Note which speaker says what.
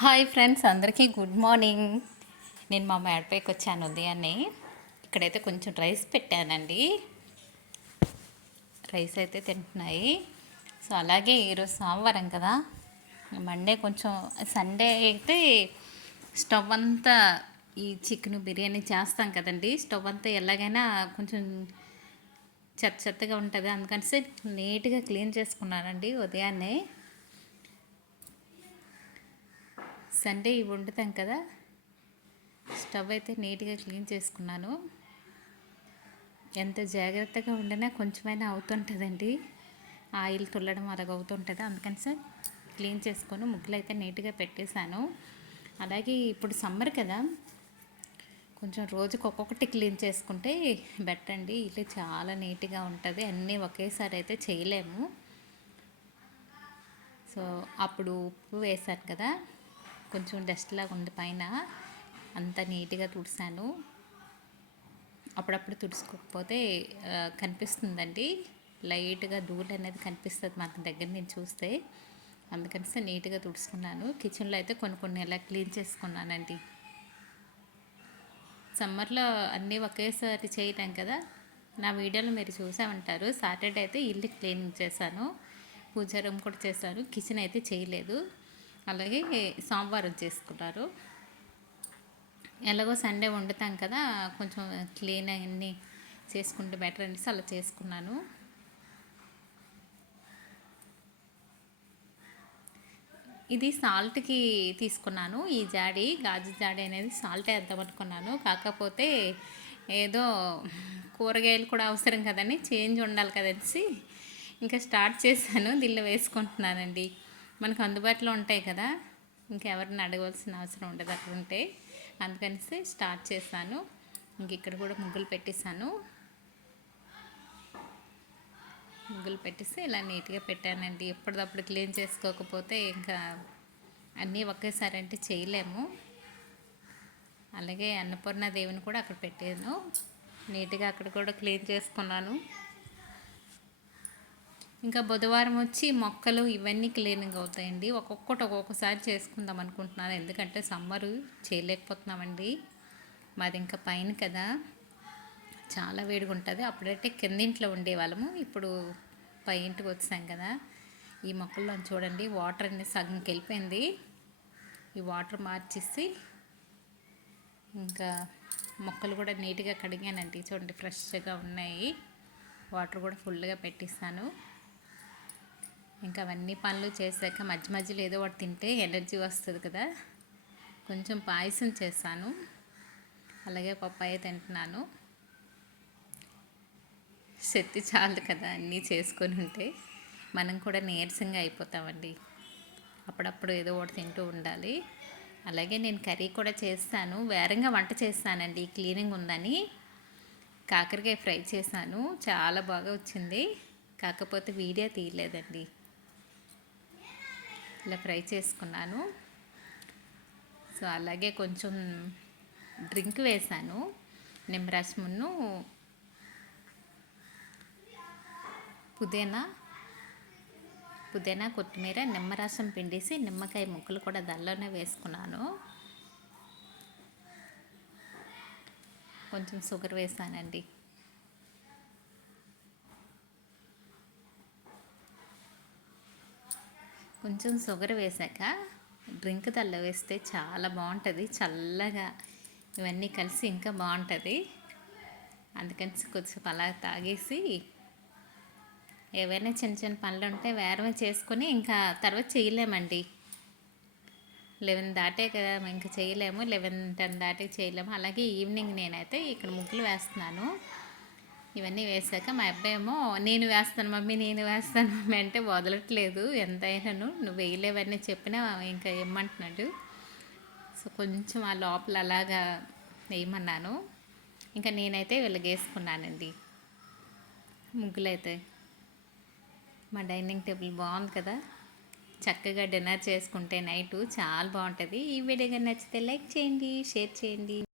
Speaker 1: Hi friends అందరికీ good morning. నేను మా మేడపైకి వచ్చాను ఉదయాన్నే. ఇక్కడైతే కొంచెం రైస్ పెట్టానండి. రైస్ అయితే తింటున్నాయి. సో అలాగే ఈరోజు సోమవారం కదా. మండే కొంచెం సండే అయితే స్టవ్ అంతా ఈ చికెన్ బిర్యానీ చేస్తాం కదండి. స్టవ్ అంతా ఎలాగైనా కొంచెం చెత్త చెత్తగా ఉంటుంది. అందుకని నీట్గా క్లీన్ చేసుకున్నానండి ఉదయాన్నే. సండే ఇవి వండుతాం కదా. స్టవ్ అయితే నీట్గా క్లీన్ చేసుకున్నాను. ఎంత జాగ్రత్తగా ఉండినా కొంచెమైనా అవుతుంటుందండి. ఆయిల్ తుల్లడం అలాగవుతుంటుంది అందుకని సార్ క్లీన్ చేసుకొని ముగ్గులు అయితే నీట్గా పెట్టేశాను. అలాగే ఇప్పుడు సమ్మర్ కదా. కొంచెం రోజుకి ఒక్కొక్కటి క్లీన్ చేసుకుంటే బెటర్ అండి ఇల్లు చాలా నీట్గా ఉంటుంది. అన్నీ ఒకేసారి అయితే చేయలేము. సో అప్పుడు ఉప్పు వేశాను కదా. కొంచెం డస్ట్ లాగా ఉంది పైన. అంత నీట్గా తుడిసాను. అప్పుడప్పుడు తుడుచుకోకపోతే కనిపిస్తుందండి. లైట్గా ధూళి అనేది కనిపిస్తుంది మాకు దగ్గర నుంచి చూస్తే. అందుకని నీట్గా తుడుచుకున్నాను. కిచెన్లో అయితే కొన్ని కొన్ని ఎలా క్లీన్ చేసుకున్నానండి. సమ్మర్లో అన్నీ ఒకేసారి చేయలేం కదా. నా వీడియోలో మీరు చూసామంటారు సాటర్డే అయితే ఇల్లు క్లీనింగ్ చేశాను. పూజ రూమ్ కూడా చేశాను. కిచెన్ అయితే చేయలేదు. అలాగే సోమవారం చేసుకుంటారు. ఎలాగో సండే వండుతాం కదా కొంచెం క్లీన్ అన్నీ చేసుకుంటే బెటర్ అనేసి అలా చేసుకున్నాను. ఇది సాల్ట్కి తీసుకున్నాను. ఈ జాడి గాజు జాడి అనేది సాల్ట్ వేద్దాం అనుకున్నాను. కాకపోతే ఏదో కూరగాయలు కూడా అవసరం కదని చేంజ్ ఉండాలి కదనేసి ఇంకా స్టార్ట్ చేశాను దీనిలో వేసుకుంటున్నానండి. మనకు అందుబాటులో ఉంటాయి కదా. ఇంకెవరిని అడగవలసిన అవసరం ఉండదు. అక్కడ ఉంటే అందుకని స్టార్ట్ చేశాను. ఇంక ఇక్కడ కూడా ముగ్గులు పెట్టేశాను. ముగ్గులు పెట్టేసి ఇలా నీట్గా పెట్టానండి. ఎప్పటికప్పుడు క్లీన్ చేసుకోకపోతే ఇంకా అన్నీ ఒకేసారి అంటే చేయలేము. అలాగే అన్నపూర్ణ దేవుని కూడా అక్కడ పెట్టాను. నీట్గా అక్కడ కూడా క్లీన్ చేసుకున్నాను. ఇంకా బుధవారం వచ్చి మొక్కలు ఇవన్నీ క్లీనింగ్ అవుతాయండి. ఒక్కొక్కటి ఒక్కొక్కసారి చేసుకుందాం అనుకుంటున్నాను. ఎందుకంటే సమ్మరు చేయలేకపోతున్నామండి. మాది ఇంకా పైన కదా. చాలా వేడిగా ఉంటుంది అప్పుడైతే కిందింట్లో ఉండేవాళ్ళము. ఇప్పుడు పై ఇంటికి వచ్చాం కదా. ఈ మొక్కల్లో చూడండి వాటర్ అనేది సగంకి వెళ్ళిపోయింది. ఈ వాటర్ మార్చేసి ఇంకా మొక్కలు కూడా నీట్గా కడిగానండి. చూడండి ఫ్రెష్గా ఉన్నాయి. వాటర్ కూడా ఫుల్గా పెట్టిస్తాను. ఇంకా అవన్నీ పనులు చేశాక మధ్య మధ్యలో ఏదో ఒకటి తింటే ఎనర్జీ వస్తుంది కదా. కొంచెం పాయసం చేశాను. అలాగే పప్పాయ తింటున్నాను. శక్తి చాలు కదా అన్నీ చేసుకొని ఉంటే. మనం కూడా నీరసంగా అయిపోతామండి. అప్పుడప్పుడు ఏదో ఒకటి తింటూ ఉండాలి. అలాగే నేను కర్రీ కూడా చేస్తాను. వేరంగా వంట చేస్తానండి. క్లీనింగ్ ఉందని. కాకరకాయ ఫ్రై చేశాను. చాలా బాగా వచ్చింది. కాకపోతే వీడియో తీయలేదండి. ఇలా ఫ్రై చేసుకున్నాను. సో అలాగే కొంచెం డ్రింక్ వేసాను. నిమ్మరసమును పుదీనా పుదీనా కొత్తిమీర నిమ్మరసం పిండేసి నిమ్మకాయ ముక్కలు కూడా దానిలోనే వేసుకున్నాను. కొంచెం షుగర్ వేసానండి. కొంచెం షుగర్ వేసాక డ్రింక్ తల్ల వేస్తే చాలా బాగుంటుంది చల్లగా. ఇవన్నీ కలిసి ఇంకా బాగుంటుంది. అందుకని కొంచెం అలా తాగేసి ఏవైనా చిన్న చిన్న పనులు ఉంటే వేరే చేసుకొని ఇంకా తర్వాత చేయలేమండి. లెవెన్ దాటే కదా ఇంకా చేయలేము. లెవెన్ టెన్ దాటే చేయలేము. అలాగే ఈవినింగ్ నేనైతే ఇక్కడ ముగ్గులు వేస్తున్నాను. ఇవన్నీ వేసాక మా అబ్బాయి ఏమో నేను వేస్తాను మమ్మీ నేను వేస్తాను మమ్మీ అంటే వదలట్లేదు ఎంతైనాను. నువ్వు వేయలేవన్నీ చెప్పినా ఇంకా ఇమ్మంటున్నాడు. సో కొంచెం ఆ లోపల అలాగా వేయమన్నాను. ఇంకా నేనైతే వెలిగేసుకున్నానండి. ముగ్గులైతే. మా డైనింగ్ టేబుల్ బాగుంది కదా. చక్కగా డిన్నర్ చేసుకుంటే నైటు చాలా బాగుంటుంది. ఈ వీడియో నచ్చితే లైక్ చేయండి షేర్ చేయండి.